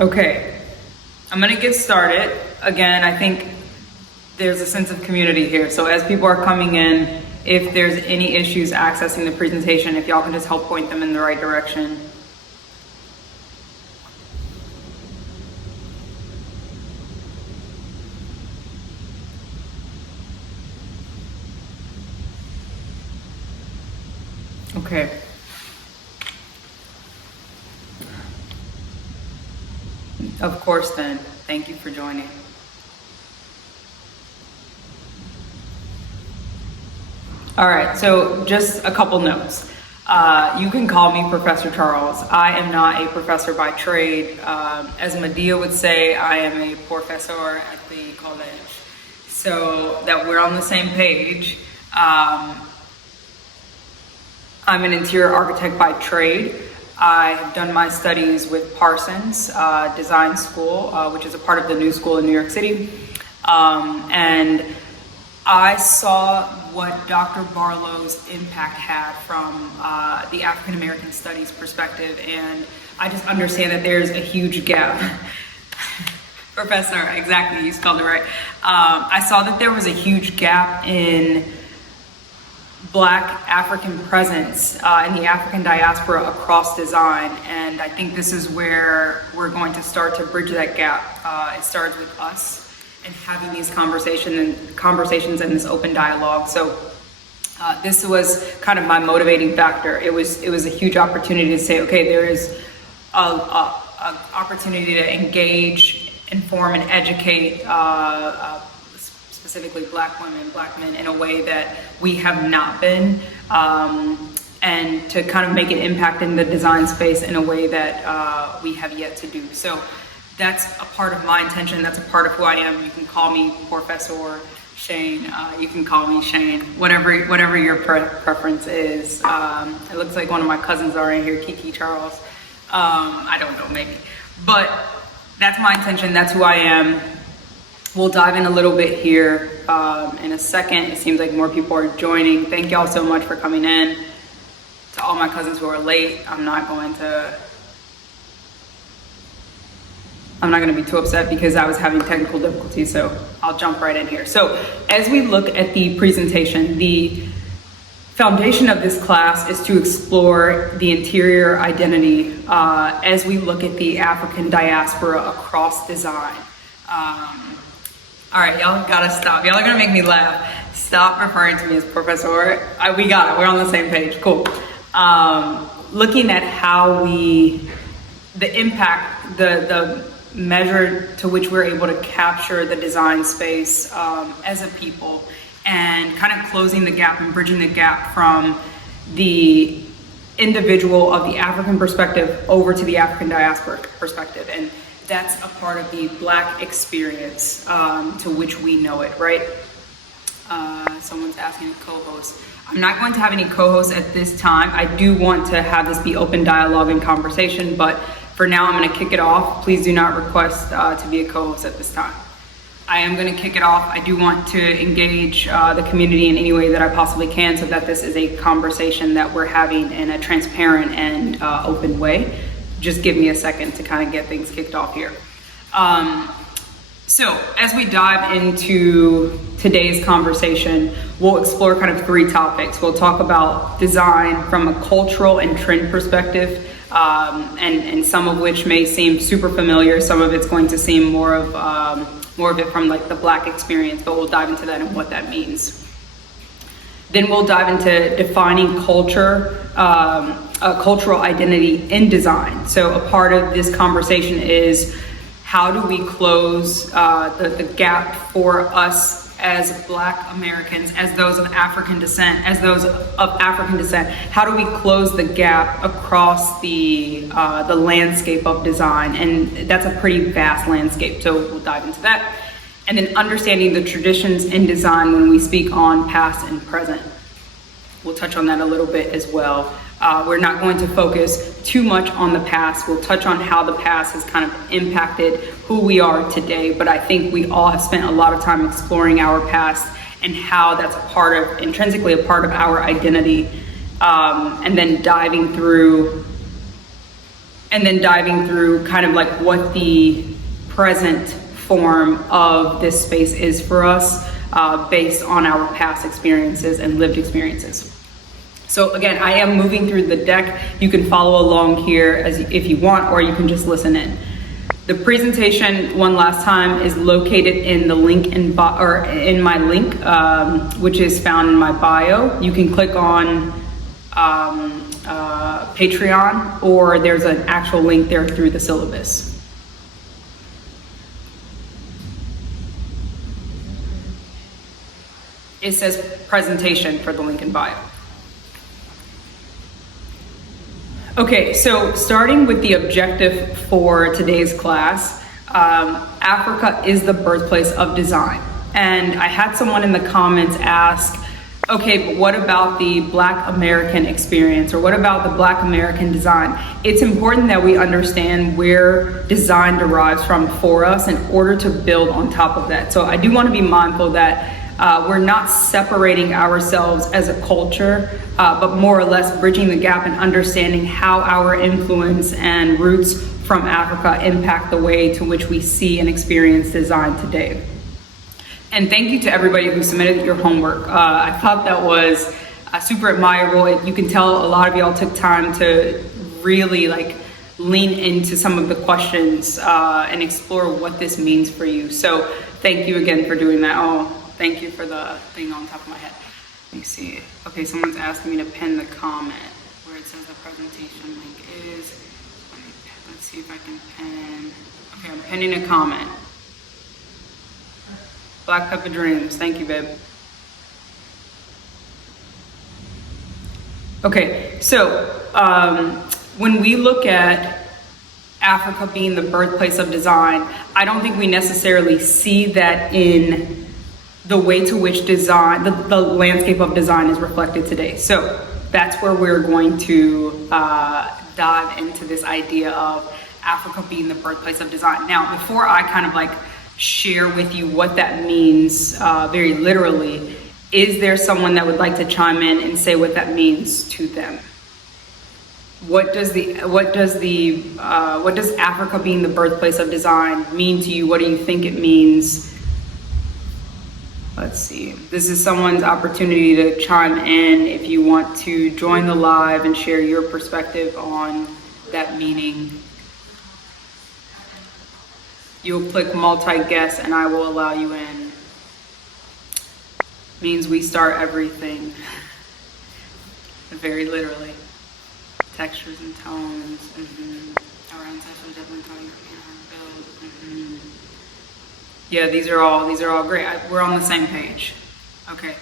Okay, I'm gonna get started. Again, I think there's a sense of community here. So as people are coming in, if there's any issues accessing the presentation, if y'all can just help point them in the right direction. Okay. Of course then, thank you for joining. All right, so just a couple notes. You can call me Professor Charles. I am not a professor by trade. As Medea would say, I am a professor at the college. So that we're on the same page. I'm an interior architect by trade. I have done my studies with Parsons Design School, which is a part of the New School in New York City. And I saw what Dr. Barlow's impact had from the African American studies perspective, and I just understand that there's a huge gap. Professor, exactly, you spelled it right. I saw that there was a huge gap in Black African presence in the African diaspora across design, and I think this is where we're going to start to bridge that gap. It starts with us and having these conversations and this open dialogue. So this was kind of my motivating factor. It was a huge opportunity to say, okay, there is an opportunity to engage, inform, and educate specifically Black women, Black men in a way that we have not been, and to kind of make an impact in the design space in a way that we have yet to do. So that's a part of my intention. That's a part of who I am. You can call me Professor Shane. You can call me Shane, whatever your preference is. It looks like one of my cousins are in here, Kiki Charles. I don't know, maybe. But that's my intention. That's who I am. We'll dive in a little bit here in a second. It seems like more people are joining. Thank y'all so much for coming in. To all my cousins who are late, I'm not going to be too upset because I was having technical difficulties, so I'll jump right in here. So as we look at the presentation, the foundation of this class is to explore the interior identity as we look at the African diaspora across design. All right, y'all gotta stop. Y'all are gonna make me laugh. Stop referring to me as Professor. We got it, we're on the same page, cool. Looking at how the impact, the measure to which we're able to capture the design space as a people, and kind of closing the gap and bridging the gap from the individual of the African perspective over to the African diaspora perspective. And that's a part of the Black experience to which we know it, right? Someone's asking a co-host. I'm not going to have any co-hosts at this time. I do want to have this be open dialogue and conversation, but for now, I'm going to kick it off. Please do not request to be a co-host at this time. I am going to kick it off. I do want to engage the community in any way that I possibly can so that this is a conversation that we're having in a transparent and open way. Just give me a second to kind of get things kicked off here. So as we dive into today's conversation, we'll explore kind of three topics. We'll talk about design from a cultural and trend perspective, and some of which may seem super familiar. Some of it's going to seem more of it from like the Black experience, but we'll dive into that and what that means. Then we'll dive into defining culture, cultural identity in design. So a part of this conversation is how do we close the gap for us as Black Americans, as those of African descent, how do we close the gap across the landscape of design? And that's a pretty vast landscape, so we'll dive into that. And then understanding the traditions in design when we speak on past and present. We'll touch on that a little bit as well. We're not going to focus too much on the past. We'll touch on how the past has kind of impacted who we are today, but I think we all have spent a lot of time exploring our past and how that's intrinsically a part of our identity, and then diving through and then diving through kind of like what the present form of this space is for us based on our past experiences and lived experiences. So again, I am moving through the deck. You can follow along here if you want, or you can just listen in. The presentation, one last time, is located in the link in my link, which is found in my bio. You can click on Patreon, or there's an actual link there through the syllabus. It says presentation for the link in bio. Okay, so starting with the objective for today's class, Africa is the birthplace of design. And I had someone in the comments ask, okay, but what about the Black American experience, or what about the Black American design? It's important that we understand where design derives from for us in order to build on top of that. So I do want to be mindful that we're not separating ourselves as a culture, but more or less bridging the gap and understanding how our influence and roots from Africa impact the way to which we see and experience design today. And thank you to everybody who submitted your homework. I thought that was super admirable. You can tell a lot of y'all took time to really lean into some of the questions and explore what this means for you. So thank you again for doing that. Oh, thank you for the thing on top of my head. Let me see. Okay, someone's asking me to pin the comment where it says the presentation link is. Let's see if I can pin. Okay, I'm pinning a comment. Black Pepper Dreams, thank you, babe. Okay, so when we look at Africa being the birthplace of design, I don't think we necessarily see that in the way to which design, the landscape of design is reflected today. So that's where we're going to dive into this idea of Africa being the birthplace of design. Now, before I kind of share with you what that means very literally, is there someone that would like to chime in and say what that means to them? What does Africa being the birthplace of design mean to you? What do you think it means? Let's see. This is someone's opportunity to chime in if you want to join the live and share your perspective on that meaning. You'll click multi-guest and I will allow you in. Means we start everything. Very literally. Textures and tones. Our ancestors definitely taught you build. Yeah, these are all great. We're on the same page. Okay.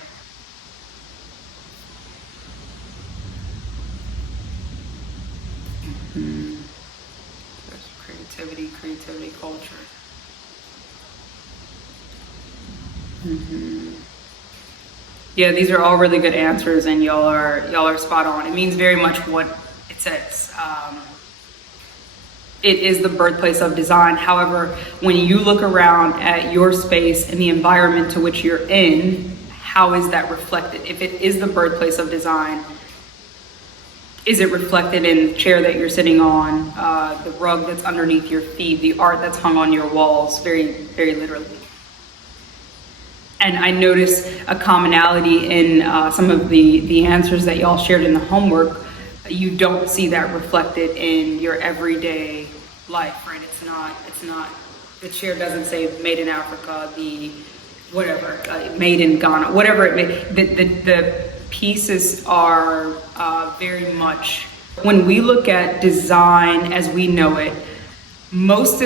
Creativity, culture. Yeah, these are all really good answers, and y'all are spot on. It means very much what it says. It is the birthplace of design. However, when you look around at your space and the environment to which you're in, how is that reflected? If it is the birthplace of design, is it reflected in the chair that you're sitting on, the rug that's underneath your feet, the art that's hung on your walls, very, very literally? And I noticed a commonality in some of the answers that y'all shared in the homework. You don't see that reflected in your everyday life, right? It's not, the chair doesn't say made in Africa, made in Ghana, whatever it may, the pieces are very much, when we look at design as we know it, most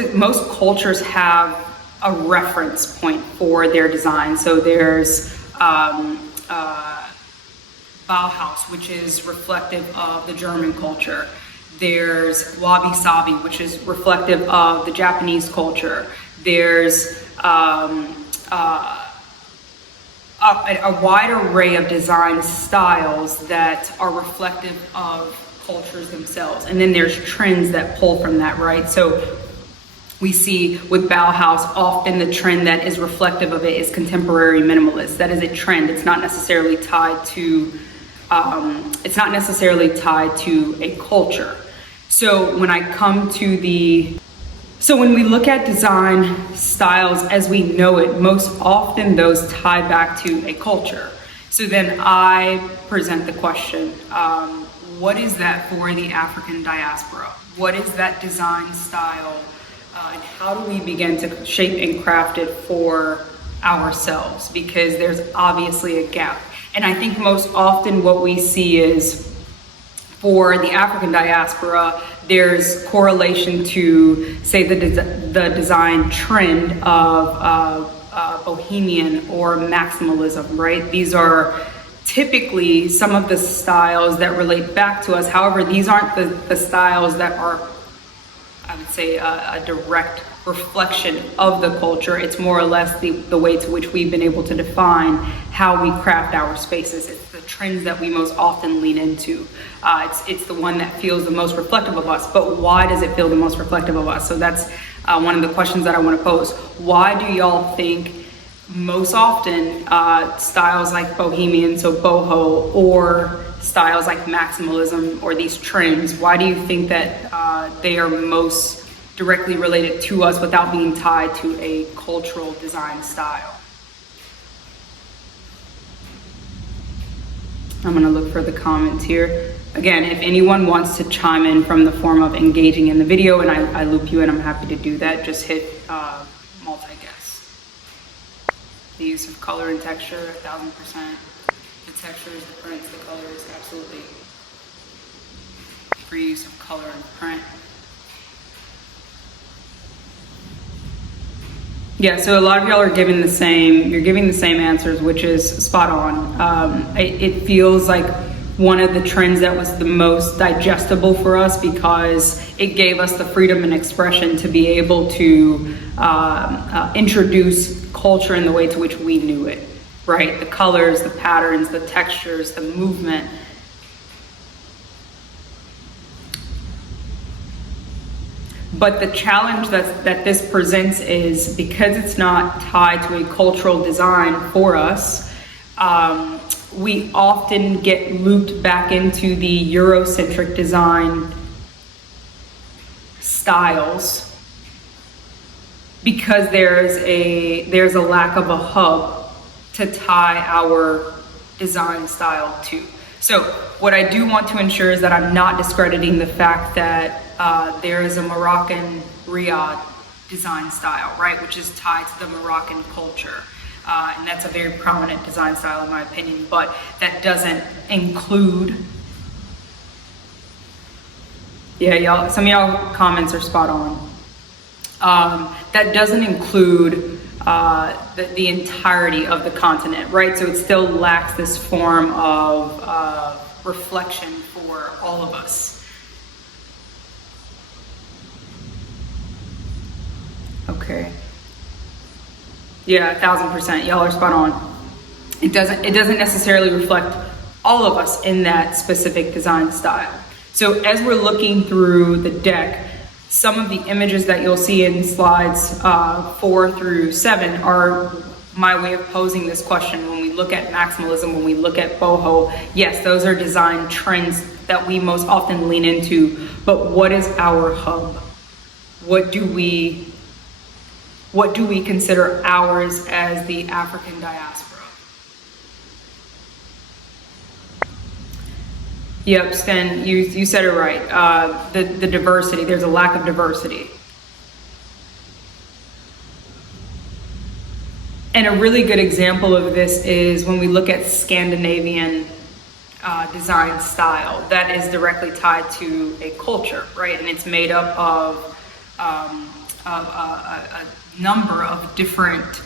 cultures have a reference point for their design. So there's Bauhaus, which is reflective of the German culture. There's Wabi Sabi, which is reflective of the Japanese culture. There's a wide array of design styles that are reflective of cultures themselves. And then there's trends that pull from that, right? So we see with Bauhaus, often the trend that is reflective of it is contemporary minimalist. That is a trend. It's not necessarily tied to a culture. So when we look at design styles as we know it, most often those tie back to a culture. So then I present the question, what is that for the African diaspora? What is that design style? And how do we begin to shape and craft it for ourselves? Because there's obviously a gap. And I think most often what we see is for the African diaspora, there's correlation to, say, the design trend of bohemian or maximalism, right? These are typically some of the styles that relate back to us. However, these aren't the styles that are, I would say, a direct reflection of the culture. It's more or less the way to which we've been able to define how we craft our spaces. It's the trends that we most often lean into. It's the one that feels the most reflective of us. But why does it feel the most reflective of us? So that's one of the questions that I want to pose. Why do y'all think most often styles like bohemian, so boho, or styles like maximalism or these trends, why do you think that they are most directly related to us without being tied to a cultural design style? I'm gonna look for the comments here. Again, if anyone wants to chime in from the form of engaging in the video and I loop you in, I'm happy to do that. Just hit multi-guess. The use of color and texture, 1000%. The textures, the prints, the colors, absolutely. Free use of color and print. Yeah, so a lot of y'all are giving the same, you're giving the same answers, which is spot on. It feels like one of the trends that was the most digestible for us because it gave us the freedom and expression to be able to introduce culture in the way to which we knew it, right? The colors, the patterns, the textures, the movement. But the challenge that this presents is because it's not tied to a cultural design for us, we often get looped back into the Eurocentric design styles because there's a lack of a hub to tie our design style to. So what I do want to ensure is that I'm not discrediting the fact that there is a Moroccan riad design style, right, which is tied to the Moroccan culture. And that's a very prominent design style in my opinion, but that doesn't include, yeah, y'all, some of y'all comments are spot on. That doesn't include the entirety of the continent, right? So it still lacks this form of reflection for all of us. Okay. Yeah, 1000%. Y'all are spot on. It doesn't necessarily reflect all of us in that specific design style. So as we're looking through the deck, some of the images that you'll see in slides 4 through 7 are my way of posing this question. When we look at maximalism, when we look at boho, yes, those are design trends that we most often lean into, but what is our hub? What do we consider ours as the African diaspora? Yep, Sten, you said it right. The diversity, there's a lack of diversity. And a really good example of this is when we look at Scandinavian design style. That is directly tied to a culture, right? And it's made up of a number of different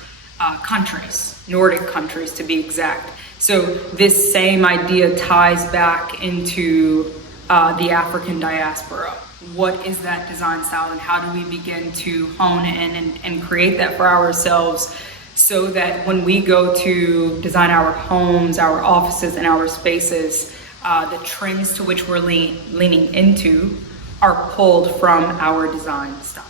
countries, Nordic countries to be exact. So this same idea ties back into the African diaspora. What is that design style and how do we begin to hone in and create that for ourselves so that when we go to design our homes, our offices, and our spaces, the trends to which we're leaning into are pulled from our design style.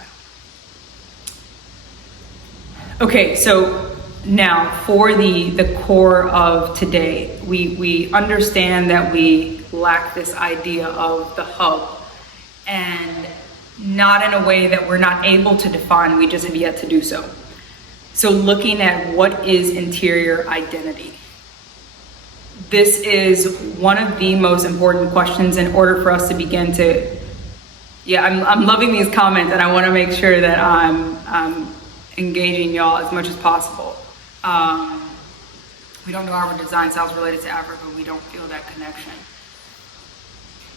Okay, so now for the core of today, we understand that we lack this idea of the hub. and not in a way that we're not able to define, we just have yet to do so. So looking at what is interior identity. This is one of the most important questions in order for us to begin to, I'm loving these comments, and I want to make sure that I'm engaging y'all as much as possible. We don't know our design styles related to Africa. We don't feel that connection.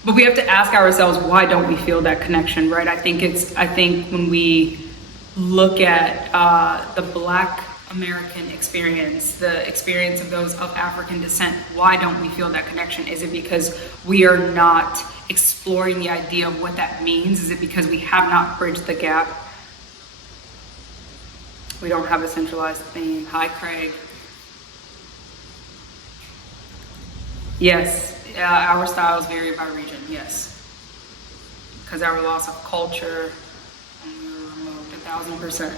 But we have to ask ourselves, why don't we feel that connection, right? I think when we look at the Black American experience, the experience of those of African descent, why don't we feel that connection? Is it because we are not exploring the idea of what that means? Is it because we have not bridged the gap? We don't have a centralized theme. Hi, Craig. Yes, our styles vary by region, yes. Because our loss of culture, and we were removed 1,000%.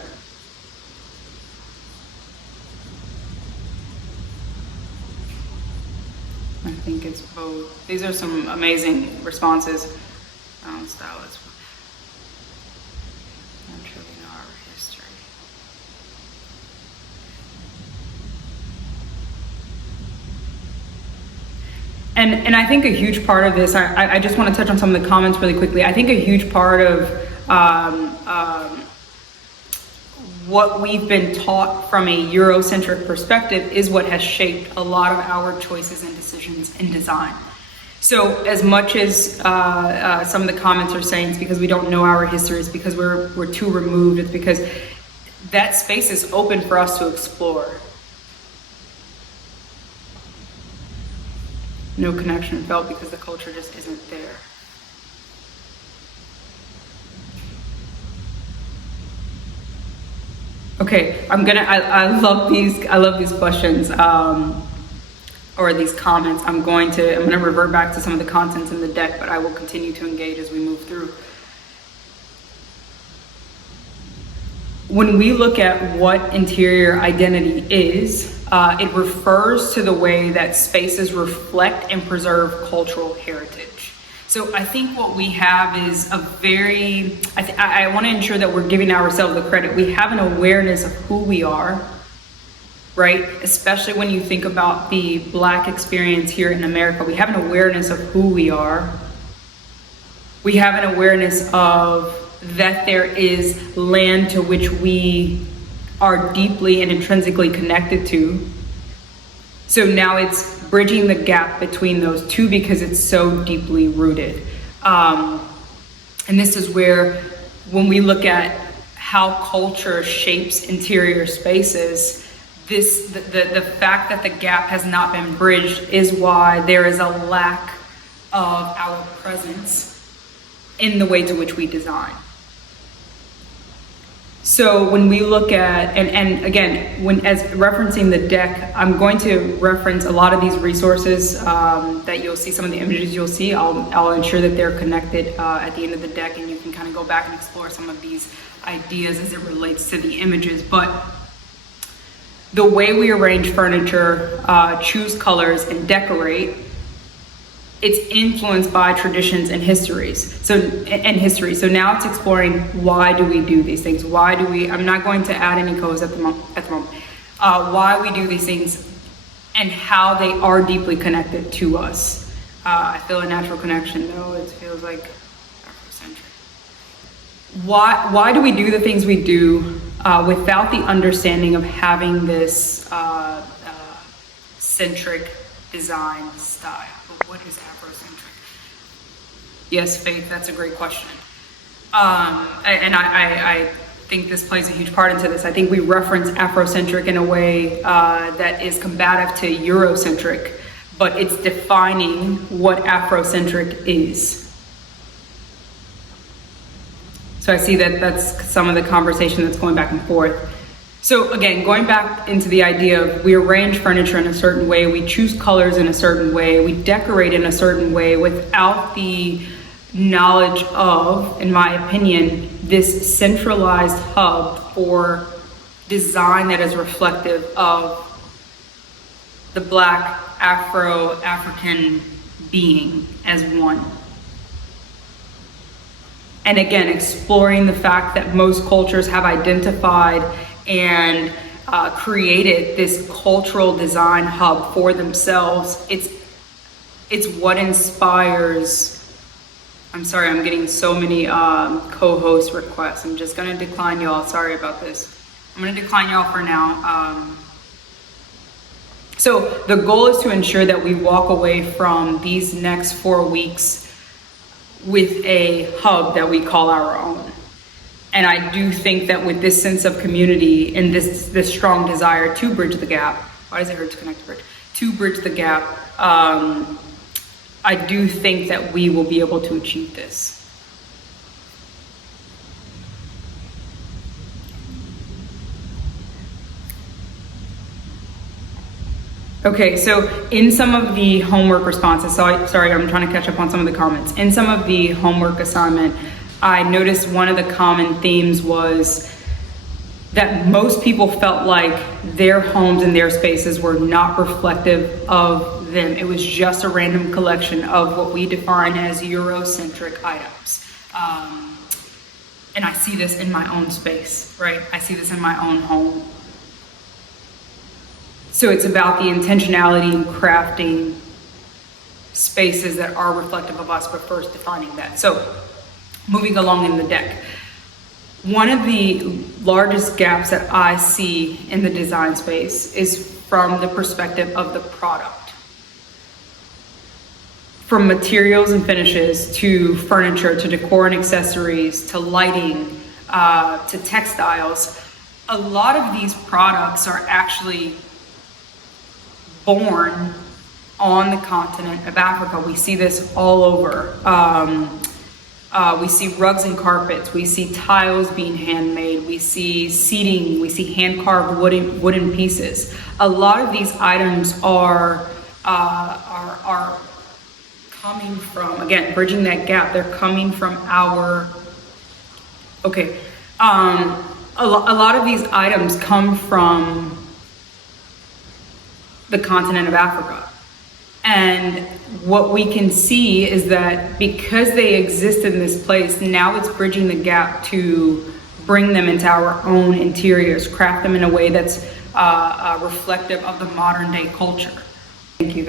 I think it's both. These are some amazing responses. Style is not sure we know our history. And I think a huge part of this, I just want to touch on some of the comments really quickly. I think a huge part of what we've been taught from a Eurocentric perspective is what has shaped a lot of our choices and decisions in design. So as much as some of the comments are saying it's because we don't know our history, it's because we're too removed, it's because that space is open for us to explore. No connection felt because the culture just isn't there. Okay, I love these questions, or these comments. I'm gonna revert back to some of the contents in the deck, but I will continue to engage as we move through. When we look at what interior identity is, it refers to the way that spaces reflect and preserve cultural heritage. So I think what we have is I want to ensure that we're giving ourselves the credit. We have an awareness of who we are, right? Especially when you think about the Black experience here in America, we have an awareness of who we are. We have an awareness of that there is land to which we are deeply and intrinsically connected to. So now it's bridging the gap between those two because it's so deeply rooted. And this is where, when we look at how culture shapes interior spaces, the fact that the gap has not been bridged is why there is a lack of our presence in the way to which we design. So when we look at, and again, as referencing the deck, I'm going to reference a lot of these resources that you'll see, some of the images you'll see. I'll ensure that they're connected at the end of the deck, and you can kind of go back and explore some of these ideas as it relates to the images. But the way we arrange furniture, choose colors, and decorate, it's influenced by traditions and histories. So now it's exploring, why do we do these things? I'm not going to add any codes at the moment. Why we do these things and how they are deeply connected to us. I feel a natural connection, though. It feels like Afrocentric. Why do we do the things we do without the understanding of having this centric design style? But what is Afrocentric? Yes, Faith, that's a great question. I think this plays a huge part into this. I think we reference Afrocentric in a way that is combative to Eurocentric, but it's defining what Afrocentric is. So I see that that's some of the conversation that's going back and forth. So again, going back into the idea of, we arrange furniture in a certain way, we choose colors in a certain way, we decorate in a certain way without the knowledge of, in my opinion, this centralized hub for design that is reflective of the Black Afro-African being as one. And again, exploring the fact that most cultures have identified and created this cultural design hub for themselves. It's what inspires. I'm sorry, I'm getting so many co-host requests. I'm just gonna decline y'all. Sorry about this. I'm gonna decline y'all for now. So the goal is to ensure that we walk away from these next 4 weeks with a hub that we call our own. And I do think that with this sense of community and this strong desire to bridge the gap, why does it hurt to connect the bridge? To bridge the gap, I do think that we will be able to achieve this. Okay, so in some of the homework responses, sorry, I'm trying to catch up on some of the comments. In some of the homework assignment, I noticed one of the common themes was that most people felt like their homes and their spaces were not reflective of them. It was just a random collection of what we define as Eurocentric items. And I see this in my own space, right? I see this in my own home. So it's about the intentionality in crafting spaces that are reflective of us, but first defining that. So moving along in the deck, one of the largest gaps that I see in the design space is from the perspective of the product. From materials and finishes to furniture, to decor and accessories, to lighting, to textiles, a lot of these products are actually born on the continent of Africa. We see this all over. We see rugs and carpets. We see tiles being handmade. We see seating. We see hand-carved wooden pieces. A lot of these items are coming from, again, bridging that gap. They're coming from our. Okay, a lot of these items come from the continent of Africa. And what we can see is that because they exist in this place, now it's bridging the gap to bring them into our own interiors, craft them in a way that's reflective of the modern day culture. Thank you.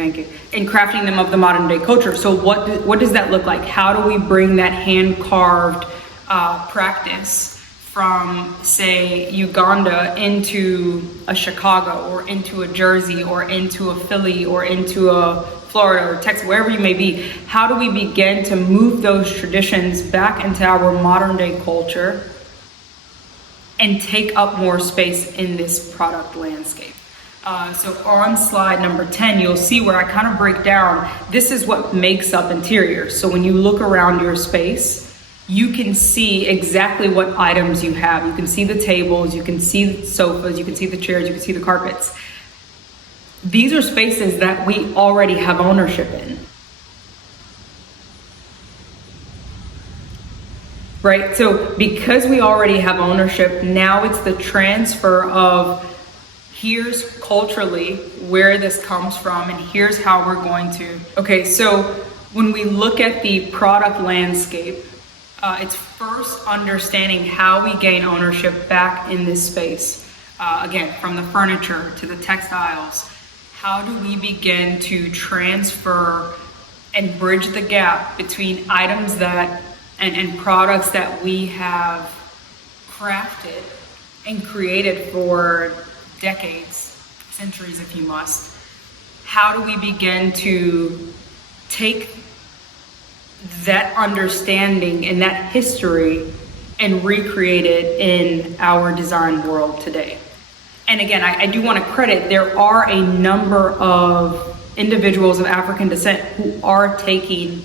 And crafting them of the modern day culture. So what does that look like? How do we bring that hand carved practice from, say, Uganda into a Chicago or into a Jersey or into a Philly or into a Florida or Texas, wherever you may be? How do we begin to move those traditions back into our modern day culture and take up more space in this product landscape? So on slide number 10, you'll see where I kind of break down, this is what makes up interiors. So when you look around your space, you can see exactly what items you have. You can see the tables, you can see the sofas, you can see the chairs, you can see the carpets. These are spaces that we already have ownership in. Right? So because we already have ownership, now it's the transfer of here's culturally where this comes from and here's how we're going to. Okay, so when we look at the product landscape, it's first understanding how we gain ownership back in this space. Again, from the furniture to the textiles, how do we begin to transfer and bridge the gap between items that and products that we have crafted and created for decades, centuries if you must? How do we begin to take that understanding and that history and recreate it in our design world today? And again, I do want to credit, there are a number of individuals of African descent who are taking,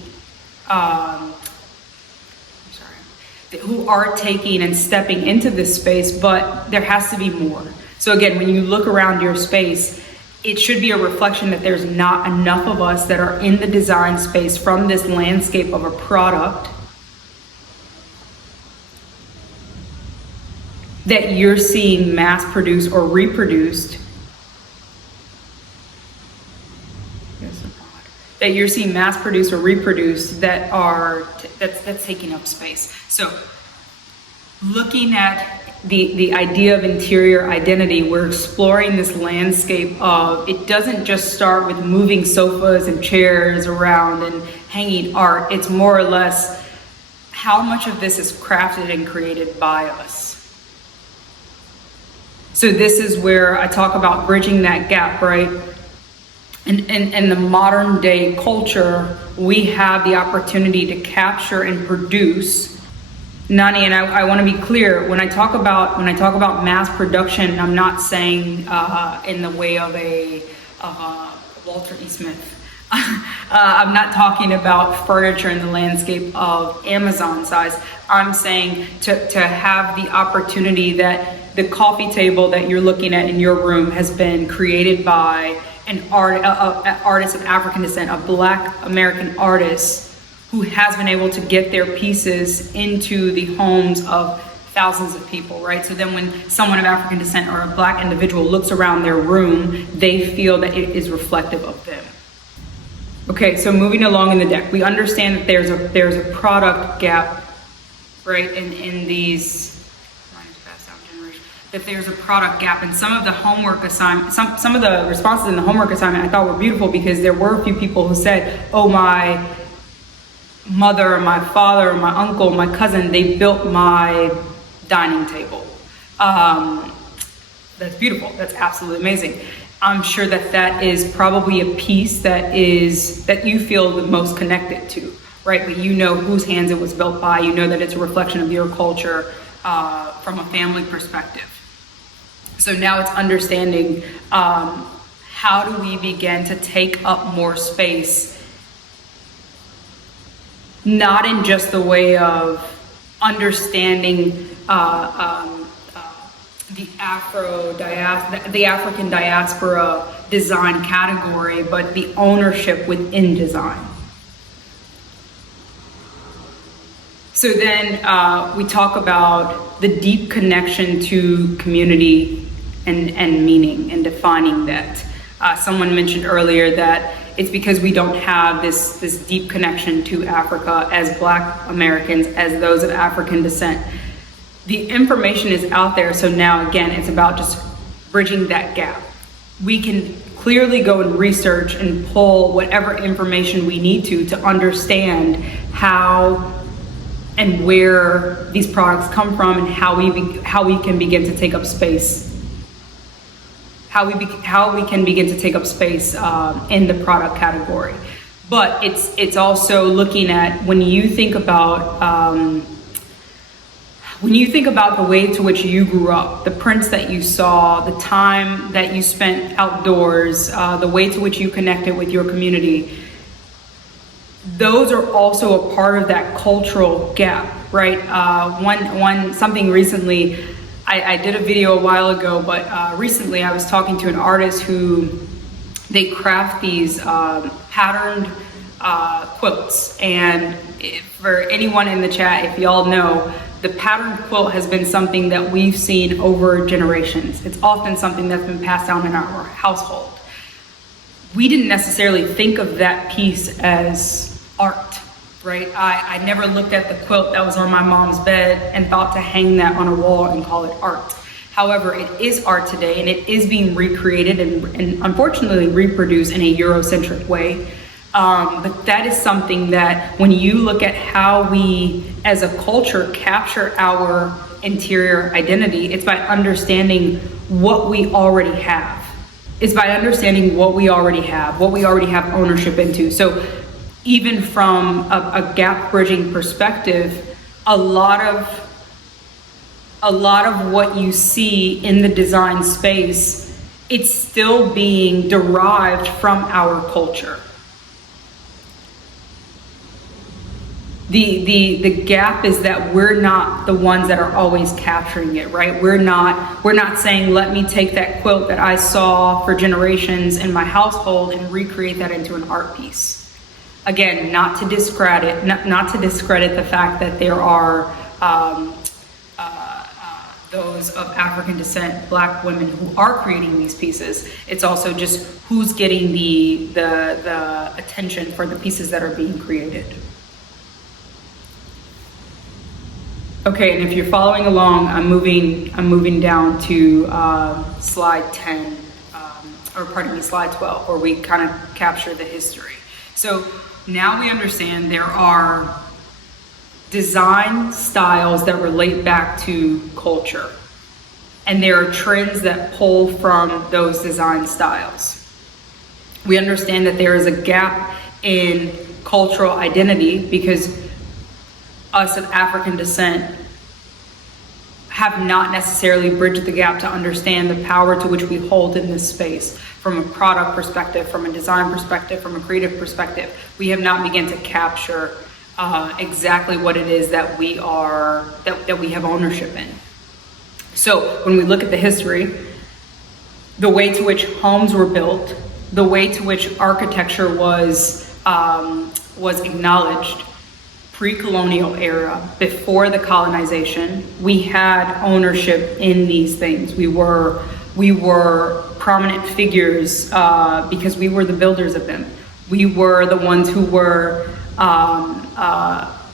who are taking and stepping into this space, but there has to be more. So again, when you look around your space, it should be a reflection that there's not enough of us that are in the design space from this landscape of a product that you're seeing mass produced or reproduced, that are that's taking up space. So looking at the idea of interior identity, we're exploring this landscape of, it doesn't just start with moving sofas and chairs around and hanging art. It's more or less how much of this is crafted and created by us. So this is where I talk about bridging that gap, right? In the modern day culture, we have the opportunity to capture and produce. Nani, and I want to be clear, when I talk about mass production, I'm not saying in the way of a Walter E. Smith. I'm not talking about furniture in the landscape of Amazon size. I'm saying to have the opportunity that the coffee table that you're looking at in your room has been created by an artist of African descent, a Black American artist who has been able to get their pieces into the homes of thousands of people, right? So then when someone of African descent or a Black individual looks around their room, they feel that it is reflective of them. Okay, so moving along in the deck, we understand that there's a product gap, right, in these, that there's a product gap, and some of the homework assignment, some of the responses in the homework assignment I thought were beautiful, because there were a few people who said, oh, my mother, my father, my uncle, my cousin, they built my dining table. That's beautiful. That's absolutely amazing. I'm sure that is probably a piece that you feel the most connected to, right? But you know whose hands it was built by. You know that it's a reflection of your culture from a family perspective. So now it's understanding how do we begin to take up more space, not in just the way of understanding the African diaspora design category, but the ownership within design. So then we talk about the deep connection to community and meaning and defining that. Someone mentioned earlier that it's because we don't have this deep connection to Africa as Black Americans, as those of African descent. The information is out there, so now again, it's about just bridging that gap. We can clearly go and research and pull whatever information we need to understand how and where these products come from and how we can begin to take up space. How we can begin to take up space in the product category. But it's also looking at when you think about the way to which you grew up, the prints that you saw, the time that you spent outdoors, the way to which you connected with your community, those are also a part of that cultural gap, right? Something recently, I did a video a while ago, but recently I was talking to an artist who they craft these patterned quilts. And for anyone in the chat, if y'all know, the patterned quilt has been something that we've seen over generations. It's often something that's been passed down in our household. We didn't necessarily think of that piece as art, right? I never looked at the quilt that was on my mom's bed and thought to hang that on a wall and call it art. However, it is art today, and it is being recreated and unfortunately reproduced in a Eurocentric way. But that is something that when you look at how we as a culture capture our interior identity, it's by understanding what we already have. It's by understanding what we already have ownership into. So even from a gap bridging perspective, a lot of what you see in the design space, it's still being derived from our culture. The gap is that we're not the ones that are always capturing it, right? We're not saying, let me take that quilt that I saw for generations in my household and recreate that into an art piece. Again, not to discredit the fact that there are those of African descent, Black women who are creating these pieces. It's also just who's getting the attention for the pieces that are being created. Okay, and if you're following along, I'm moving down to slide 10, or pardon me, slide 12, where we kind of capture the history. So now we understand there are design styles that relate back to culture, and there are trends that pull from those design styles. We understand that there is a gap in cultural identity because us of African descent have not necessarily bridged the gap to understand the power to which we hold in this space from a product perspective, from a design perspective, from a creative perspective. We have not begun to capture exactly what it is that we are, that we have ownership in. So when we look at the history, the way to which homes were built, the way to which architecture was acknowledged, pre-colonial era, before the colonization, we had ownership in these things. We were prominent figures because we were the builders of them. We were the ones who were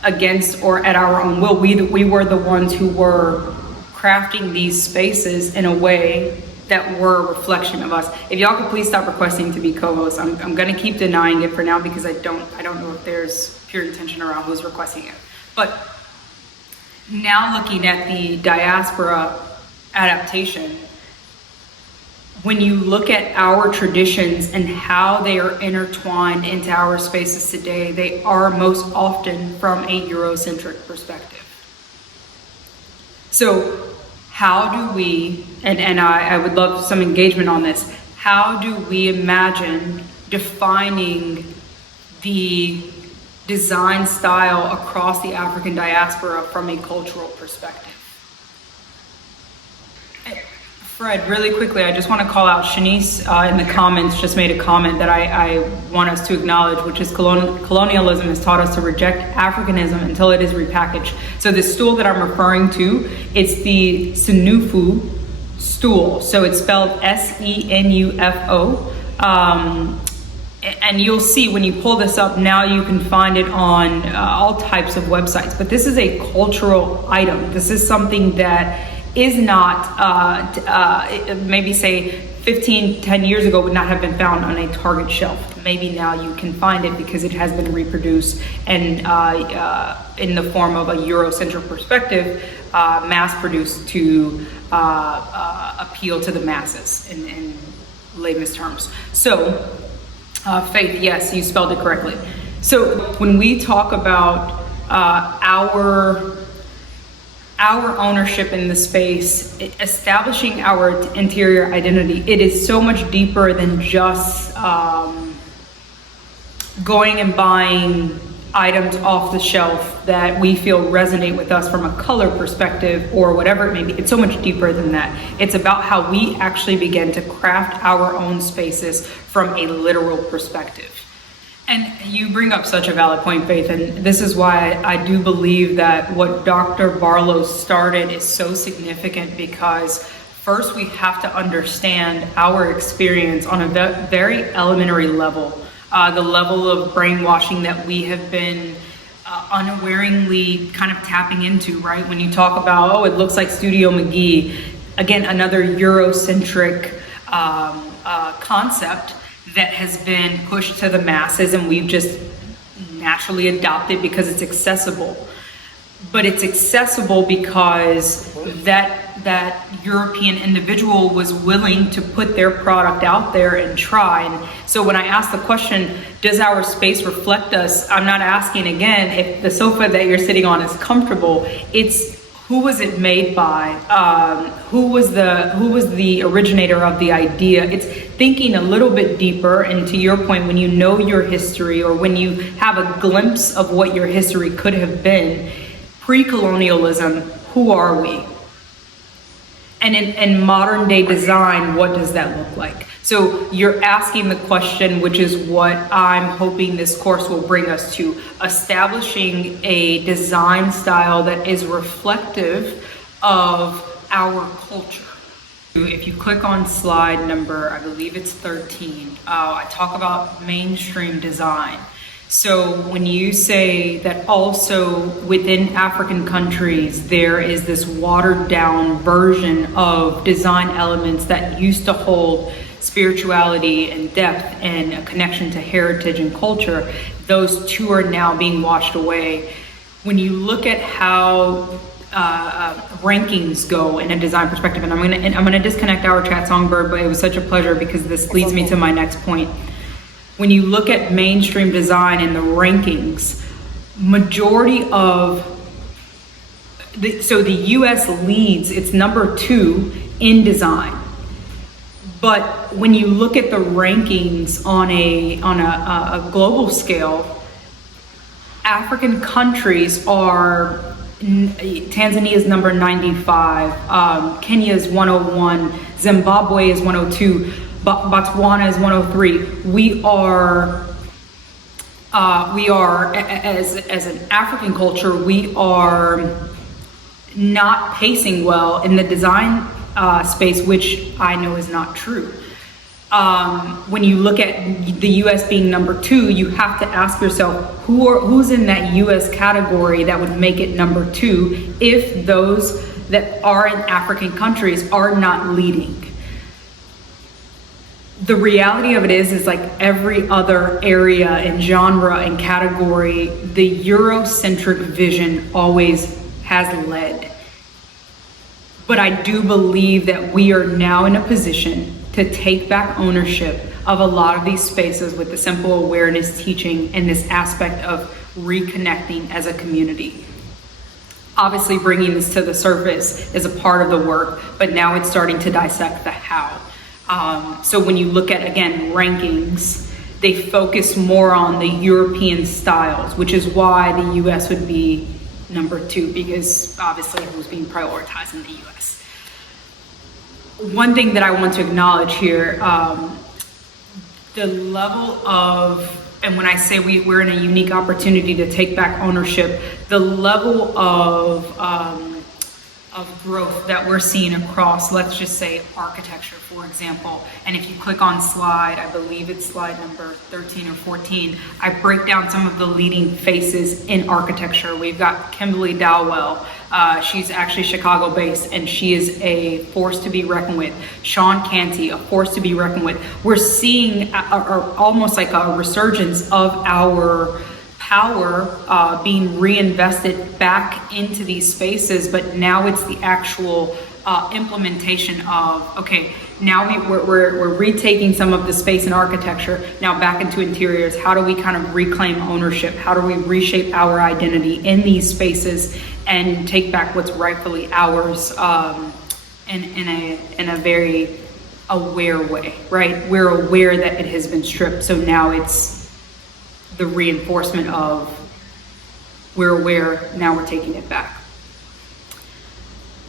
against or at our own will. We were the ones who were crafting these spaces in a way that were a reflection of us. If y'all could please stop requesting to be co-hosts. I'm gonna keep denying it for now because I don't know if there's pure intention around who's requesting it. But now looking at the diaspora adaptation, when you look at our traditions and how they are intertwined into our spaces today, they are most often from a Eurocentric perspective. So how do we, and I would love some engagement on this, how do we imagine defining the design style across the African diaspora from a cultural perspective? Fred, really quickly, I just want to call out Shanice in the comments just made a comment that I want us to acknowledge, which is colonialism has taught us to reject Africanism until it is repackaged. So this stool that I'm referring to, it's the Senufo stool. So it's spelled S-E-N-U-F-O. And you'll see when you pull this up, now you can find it on all types of websites. But this is a cultural item. This is something that is not, maybe say 10 years ago would not have been found on a Target shelf. Maybe now you can find it because it has been reproduced and in the form of a Eurocentric perspective, mass produced to appeal to the masses in layman's terms. So Faith, yes, you spelled it correctly. So when we talk about our ownership in the space, establishing our interior identity, it is so much deeper than just going and buying items off the shelf that we feel resonate with us from a color perspective or whatever it may be. It's so much deeper than that. It's about how we actually begin to craft our own spaces from a literal perspective. And you bring up such a valid point, Faith, and this is why I do believe that what Dr. Barlow started is so significant, because first we have to understand our experience on a very elementary level, the level of brainwashing that we have been unawareingly kind of tapping into, right? When you talk about, oh, it looks like Studio McGee, again, another Eurocentric concept that has been pushed to the masses, and we've just naturally adopted because it's accessible. But it's accessible because that European individual was willing to put their product out there and try. And so when I ask the question, does our space reflect us? I'm not asking again if the sofa that you're sitting on is comfortable. It's who was it made by? Who was the originator of the idea? It's thinking a little bit deeper, and to your point, when you know your history or when you have a glimpse of what your history could have been, pre-colonialism, who are we? And in modern day design, what does that look like? So you're asking the question, which is what I'm hoping this course will bring us to, establishing a design style that is reflective of our culture. If you click on slide number, I believe it's 13, I talk about mainstream design. So when you say that also within African countries, there is this watered down version of design elements that used to hold spirituality and depth and a connection to heritage and culture, those two are now being washed away. When you look at how rankings go in a design perspective, and I'm gonna disconnect our chat songbird, but it was such a pleasure because this leads me to my next point. When you look at mainstream design and the rankings, majority of the US leads, it's number 2 in design. But when you look at the rankings on a global scale, African countries are, Tanzania is number 95, Kenya is 101, Zimbabwe is 102, Botswana is 103. We are as an African culture, we are not pacing well in the design space, which I know is not true. When you look at the US being number 2, you have to ask yourself, who's in that US category that would make it number 2 if those that are in African countries are not leading? The reality of it is like every other area and genre and category, the Eurocentric vision always has led. But I do believe that we are now in a position to take back ownership of a lot of these spaces with the simple awareness teaching and this aspect of reconnecting as a community. Obviously, bringing this to the surface is a part of the work, but now it's starting to dissect the how. So when you look at, again, rankings, they focus more on the European styles, which is why the US would be number 2, because obviously it was being prioritized in the US. One thing that I want to acknowledge here, the level of, and when I say we're in a unique opportunity to take back ownership, the level of growth that we're seeing across, let's just say architecture, for example. And if you click on slide, I believe it's slide number 13 or 14, I break down some of the leading faces in architecture. We've got Kimberly Dowell. She's actually Chicago based and she is a force to be reckoned with. Sean Canty, a force to be reckoned with. We're seeing almost like a resurgence of our power being reinvested back into these spaces, but now it's the actual implementation of, okay, now we're retaking some of the space in architecture now back into interiors. How do we kind of reclaim ownership? How do we reshape our identity in these spaces and take back what's rightfully ours in a very aware way, right? We're aware that it has been stripped, so now it's the reinforcement of we're aware, now we're taking it back.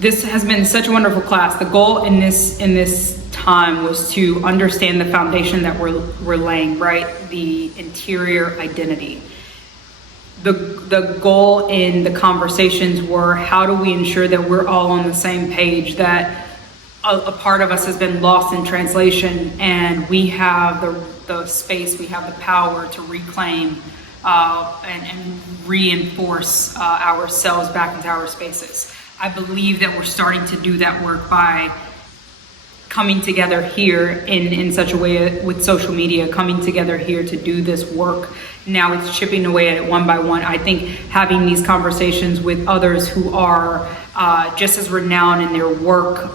This has been such a wonderful class. The goal in this time was to understand the foundation that we're laying, right? The interior identity. The goal in the conversations were, how do we ensure that we're all on the same page, that a part of us has been lost in translation and we have the space, we have the power to reclaim and reinforce ourselves back into our spaces. I believe that we're starting to do that work by coming together here in such a way with social media, coming together here to do this work. Now it's chipping away at it one by one. I think having these conversations with others who are just as renowned in their work.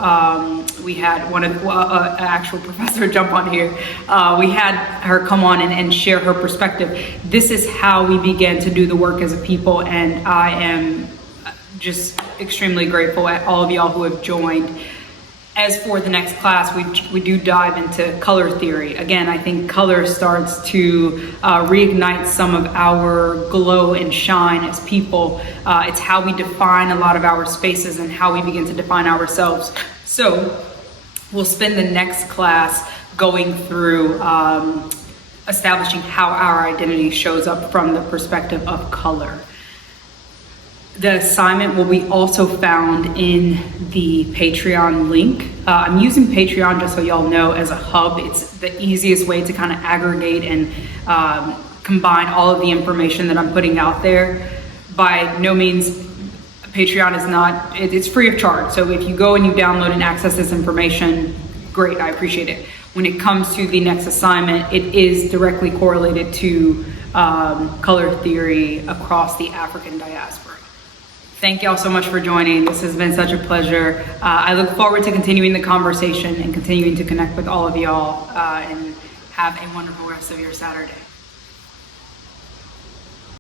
We had one of an actual professor jump on here. We had her come on and share her perspective. This is how we began to do the work as a people, and I am just extremely grateful at all of y'all who have joined. As for the next class, we do dive into color theory. Again, I think color starts to reignite some of our glow and shine as people. It's how we define a lot of our spaces and how we begin to define ourselves. So we'll spend the next class going through establishing how our identity shows up from the perspective of color. The assignment will be also found in the Patreon link. I'm using Patreon, just so y'all know, as a hub. It's the easiest way to kind of aggregate and combine all of the information that I'm putting out there. By no means, Patreon is not, it's free of charge. So if you go and you download and access this information, great, I appreciate it. When it comes to the next assignment, it is directly correlated to color theory across the African diaspora. Thank y'all so much for joining. This has been such a pleasure. I look forward to continuing the conversation and continuing to connect with all of y'all, and have a wonderful rest of your Saturday.